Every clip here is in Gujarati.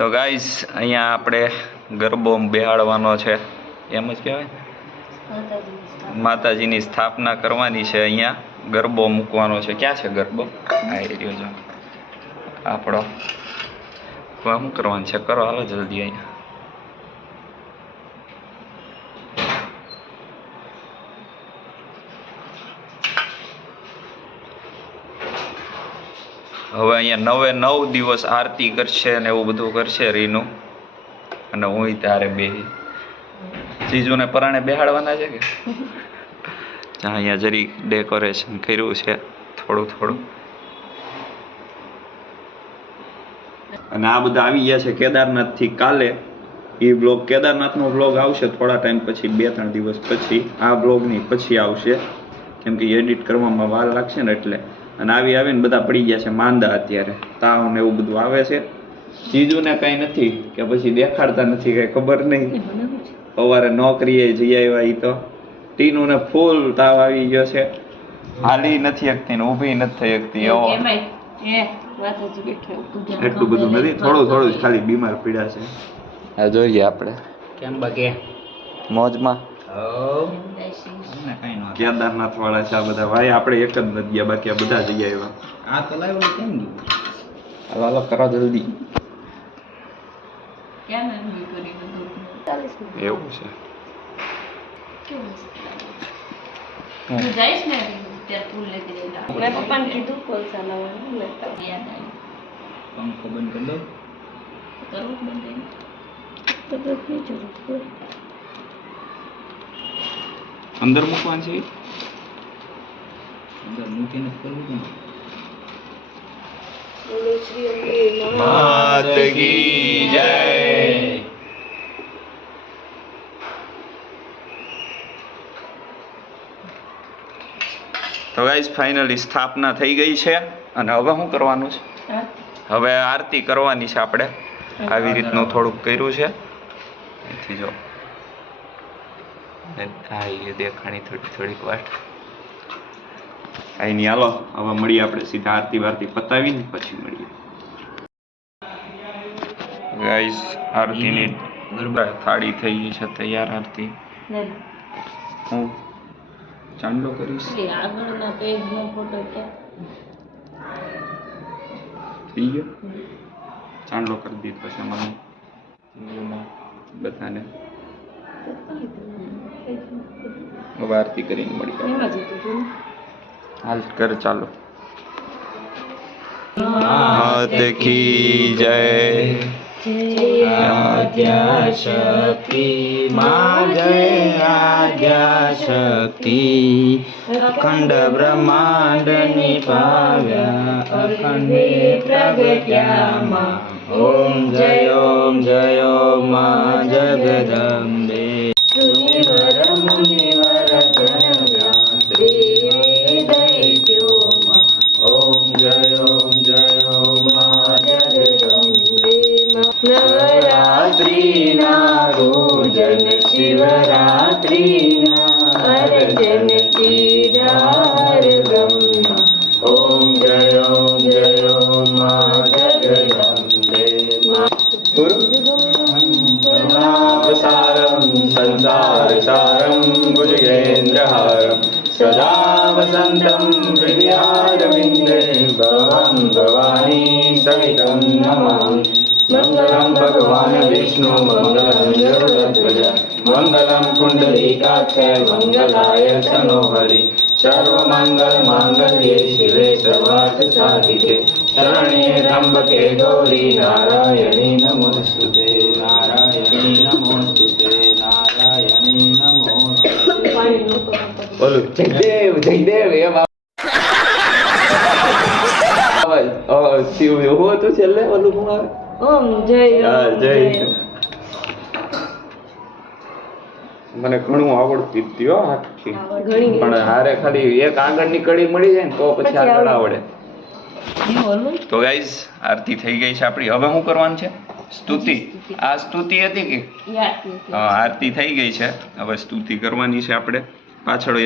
તો ગાઈસ અહીંયા આપણે ગરબો બેહાડવાનો છે, એમ જ કહેવાય, માતાજીની સ્થાપના કરવાની છે. અહીંયા ગરબો મૂકવાનો છે. ક્યાં છે ગરબો? આ રહ્યો જો આપણો. શું કરવાનું છે? કરો હાલો જલ્દી. અહીંયા હવે અહીંયા 9 દિવસ આરતી કરશે ને એવું બધું કરશે રીનું, અને હું ત્યારે બેહી ચીજોને પરાણે બેહાડવાના છે કે અહીંયા જરી ડેકોરેશન કર્યું છે થોડું. અને આ બધા આવી ગયા છે કેદારનાથ થી. કાલે એ બ્લોગ, કેદારનાથનો બ્લોગ આવશે થોડા ટાઈમ પછી, 2-3 દિવસ પછી. આ બ્લોગની પછી આવશે, કેમ કે એડિટ કરવામાં વાર લાગશે ને એટલે. અને આવીને બધા પડી ગયા છે માંદા અત્યારે, તાવ ને એવું બધું આવે છે. ચીજુને કઈ નથી કે પછી દેખાડતા નથી, કઈ ખબર નહીં. સવારે નોકરીએ જઈ આવ્યા. ઈ તો ટીનુને ફૂલ તાવ આવી ગયો છે, હાલી નથી શકતી ને ઊભી નથી થઈ શકતી. એવો એટલું બધું નથી, થોડું જ ખાલી બીમાર પીડા છે. આ જોઈએ આપણે કેમ બાકી મોજમાં. કેદારનાથ વાળા છે આ બધા. ભાઈ આપણે એક જ નથી ગયા, બાકી આ બધા જઈ આવ્યા. આ તો લાવ્યો કેમ ગયું? હાલો કરો જલ્દી. એવું છે. પંખો બંધ કરી દો. અંદર મૂકવાનું છે, અંદર મૂકીને કરવું. માત કી જય. તો ગાઈસ ફાઇનલી સ્થાપના થઈ ગઈ છે, અને હવે શું કરવાનું છે? હવે આરતી કરવાની છે આપણે. આવી રીતનું થોડુંક કર્યું છે. અહીંથી જો દેખાણી થોડીક વાર. કઈ નહીં, હાલો હવે મળીએ આપણે સીધા. આરતી વારતી પતાવીને પછી મળીએ. ગાઈસ આરતીની થાળી થઈ ગઈ છે તૈયાર. આરતી હું ચાંદલો કરીશ. આગળના પેજનો ફોટો થઈ ગયો. ચાંદલો કરી દીધો છે મને બધાને. હવે આરતી કરીને મળી. હાલ કર ચાલો. માત કી જય. આદ્યા શક્તિ માં જય. આદ્યા શક્તિ અખંડ બ્રહ્માંડ નિપાવ્યા, અખંડ પ્રગટ્યામાં. ઓમ જય ઓમ માં જગદંબે. મુનિવર ઓમ જય ઓમ માં જગદંબે. નવરાત્રી ના પૂજન, શિવરાત્રી ના અર્જન, કીધાર બ્રહ્મા. ઓમ જય ઓમ માં જગદંબે. સારમ સંસાર સારમ ભુજગેન્દ્રહારમ, સદા વસંતમ હૃદયારવિંદે. ભવં ભવાની સહિતં નમામિ. મંગલમ ભગવાન વિષ્ણુ મંગલમ ગરુડધ્વજ, મંગલમ પુંડરીકાક્ષ મંગલાય તનોહરિ. સર્વમંગલ માંગલ્યે શિવે સર્વાર્થ સાધિકે, શરણ્યે ત્ર્યંબકે ગૌરી નારાયણી નમોસ્તુતે. નારાયણી નમોસ્તુતે. નારાયણી નમોસ્તુતે. બોલો જયદેવ જયદેવ. એમ શિવ એવું હતું છેલ્લે ઓલું શું આવે? ઓમ જય જય. મને ઘણું આવડતી હતી હો આખી, પણ હારે ખાલી એક આગળની કડી મળી જાય ને તો પછી આગળ આવડે. તો ગાઈઝ આરતી થઈ ગઈ છે આપણી. હવે શું કરવાનું છે? સ્તુતિ. આ સ્તુતિ હતી કે આરતી થઈ ગઈ છે, હવે સ્તુતિ કરવાની છે આપણે. પાછળ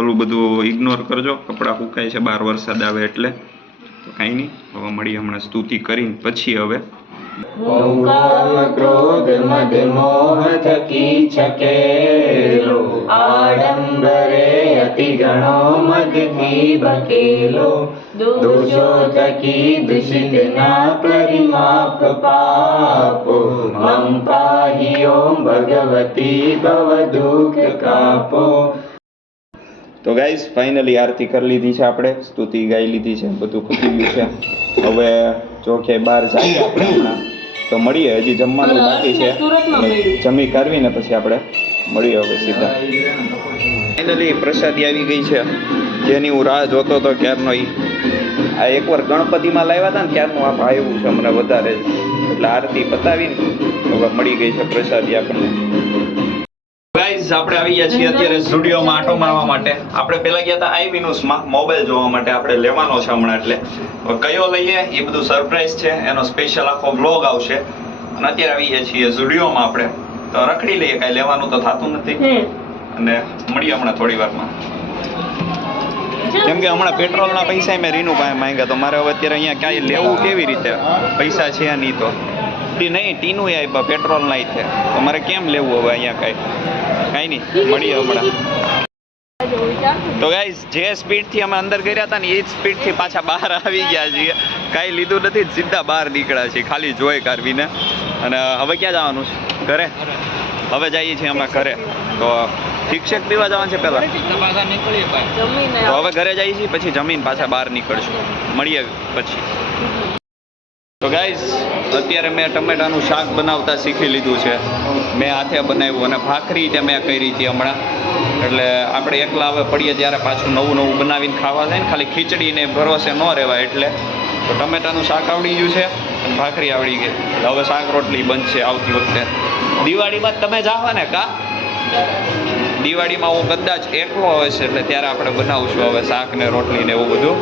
ઓલું બધું ઇગ્નોર કરજો, કપડાં સુકાય છે, બહાર વરસાદ આવે એટલે. તો કાંઈ નહીં, હવે મળીએ હમણાં સ્તુતિ કરીને પછી હવે હું કામ ક્રોધ મદ મોહ થકી છકેલો, આડંબરે અતિ ગણો મદથી બકેલો, દોષો થકી દૂષિત ના પરિમાપ પાપો, મમ પાહી ઓમ ભગવતી ભવ દુઃખ કાપો. તો ગાઈસ ફાઇનલી આરતી કરી લીધી છે, આપણે સ્તુતિ ગાઈ લીધી છે, બધું પતી ગયું છે. હવે જો ક્યાંય બહાર જઈએ આપણે હમણાં તો મળીએ. હજી જમવાનું બાકી છે, જમી કરવીને પછી આપણે મળીએ હવે સીધા. ફાઇનલી પ્રસાદી આવી ગઈ છે, જેની હું રાહ જોતો હતો ક્યારનો. આ એકવાર ગણપતિમાં લાવ્યા હતા ને ક્યારનું આ ભાવ્યું છે મને વધારે, એટલે આરતી પતાવીને હવે મળી ગઈ છે પ્રસાદી આપણને. ગાઈઝ આપણે આવી ગયા છીએ અત્યારે સ્ટુડિયોમાં આંટો મારવા માટે. આપણે પહેલા ગયા હતા આઈવિનુસમાં મોબાઈલ જોવા માટે, આપણે લેવાનો છે હમણાં, એટલે કયો લઈએ એ બધું સરપ્રાઈઝ છે, એનો સ્પેશિયલ આખો વ્લોગ આવશે. અને અત્યારે આવી ગયા છીએ સ્ટુડિયોમાં આપણે, તો રખડી લઈએ, કાંઈ લેવાનું તો થતું નથી, અને મળીએ હમણાં થોડી વારમાં. કેમ કે હમણાં પેટ્રોલના પૈસા મેં રીનુ પાસે માંગ્યા, તો મારે હવે અત્યારે અહીંયા કાંઈ લેવું કેવી રીતે, પૈસા છે નહીં તો નહીં. ટીનું આપ્યા પેટ્રોલ ના છે, તો મારે કેમ લેવું હવે અહીંયા કાંઈ નહીં. મળીએ હમણાં. તો ગાઈઝ જે સ્પીડથી અમે અંદર ગયા હતા ને એ જ સ્પીડથી પાછા બહાર આવી ગયા છીએ. કાંઈ લીધું નથી, સીધા બહાર નીકળ્યા છીએ ખાલી જોઈ કાઢવીને. અને હવે ક્યાં જવાનું છે? ઘરે. હવે જઈએ છીએ અમે ઘરે. તો ઠીક છે, પીવા જવાનું છે પહેલા, તો હવે ઘરે જઈએ છીએ, પછી જમીન પાછા બહાર નીકળશું. મળીએ પછી. તો ગાઈઝ અત્યારે મેં ટમેટાનું શાક બનાવતા શીખી લીધું છે, મેં હાથે બનાવ્યું, અને ભાખરી તે મેં કરી હતી હમણાં. એટલે આપણે એકલા હવે પડીએ ત્યારે પાછું નવું નવું બનાવીને ખાવા થાય ને, ખાલી ખીચડીને ભરોસે ન રહેવાય. એટલે તો ટમેટાનું શાક આવડી ગયું છે અને ભાખરી આવડી ગઈ. હવે શાક રોટલી બનશે આવતી વખતે. દિવાળીમાં તમે જાવા ને કા? દિવાળીમાં હું કદાચ એકલો હશે, એટલે ત્યારે આપણે બનાવશું હવે શાક ને રોટલી ને એવું બધું.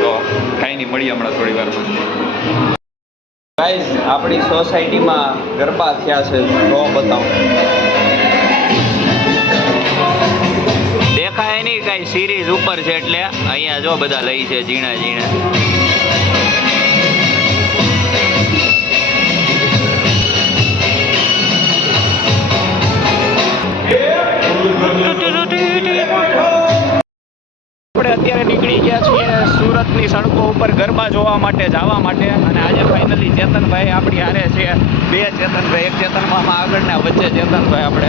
તો કાંઈ નહીં, મળીએ હમણાં થોડી વારમાં. ગાઈઝ આપણી સોસાયટીમાં ગરબા થયા છે, જો બતાવું. દેખાય નહીં કાંઈ, સિરીઝ ઉપર છે એટલે અહીંયા જો બધા લઈ છે ઝીણા ઝીણા. આપણે અત્યારે નીકળી ગયા છીએ સુરતની સડકો ઉપર ગરબા જોવા માટે, જવા માટે. અને આજે ફાઇનલી ચેતનભાઈ આપણી હારે છે, બે ચેતનભાઈ, એક ચેતન મામા આગળ ને વચ્ચે ચેતનભાઈ. આપણે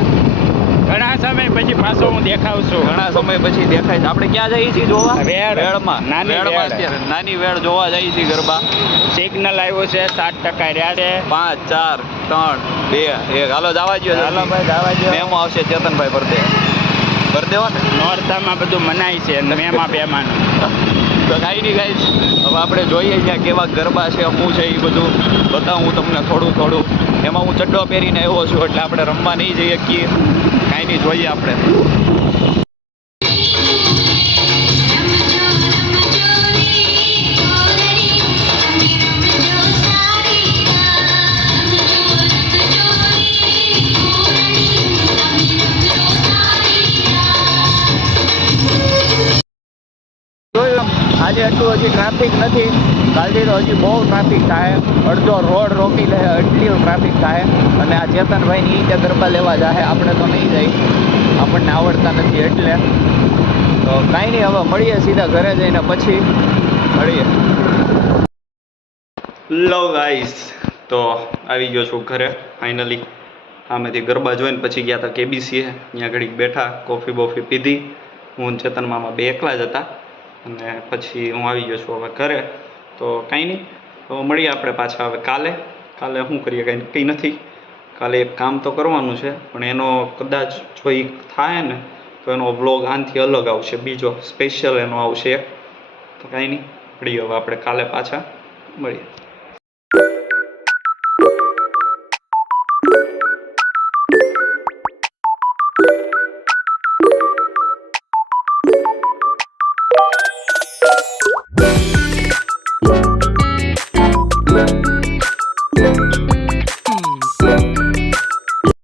ઘણા સમય પછી પાછો હું દેખાવ છું, ઘણા સમય પછી દેખાય છે. આપણે ક્યાં જઈએ છીએ જોવા? વેળમાં. નાની વેળ જોવા જઈએ છીએ ગરબા. સિગ્નલ આવ્યો છે, 7% રહ્યા છે. 5 4 3 2 1 હાલો જવા દો. હાલો ભાઈ જવા દો. મેમો આવશે ચેતનભાઈ ભર દેવા ને. નોરતામાં બધું મનાય છે, મેમાં બેમાં. તો કાંઈ નહીં ગાઈસ, હવે આપણે જોઈએ ત્યાં કેવા ગરબા છે, શું છે એ બધું બતાવું તમને થોડું થોડું. એમાં હું ચડ્ડો પહેરીને આવ્યો છું, એટલે આપણે રમવા નહીં જઈએ કે કાંઈ નહીં, જોઈએ આપણે. આજે એટલું હજી ટ્રાફિક નથી, કાલથી તો હજી બહુ ટ્રાફિક થાય, અડધો રોડ રોકી લે એટલી ટ્રાફિક થાય. અને આ ચેતનભાઈની ઈટે ગરબા લેવા જાય, આપણે તો નહીં જાય, આપણને આવડતા નથી એટલે. તો કાંઈ નહીં, હવે મળીએ સીધા ઘરે જઈને પછી મળીએ. લો ગાઈસ, તો આવી ગયો છું ઘરે ફાઇનલી. આમેથી ગરબા જોઈને પછી ગયા હતા કેબીસીએ, ત્યાં ઘડીક બેઠા, કોફી બોફી પીધી. હું ચેતન મામા બે એકલા જ હતા, અને પછી હું આવી ગયો છું હવે ઘરે. તો કાંઈ નહીં, તો મળીએ આપણે પાછા હવે કાલે. કાલે શું કરીએ, કંઈ નથી. કાલે એક કામ તો કરવાનું છે, પણ એનો કદાચ જો એ થાય ને તો એનો વ્લોગ આનાથી અલગ આવશે, બીજો સ્પેશિયલ એનો આવશે એક. તો કાંઈ નહીં, મળીએ હવે આપણે કાલે પાછા મળીએ.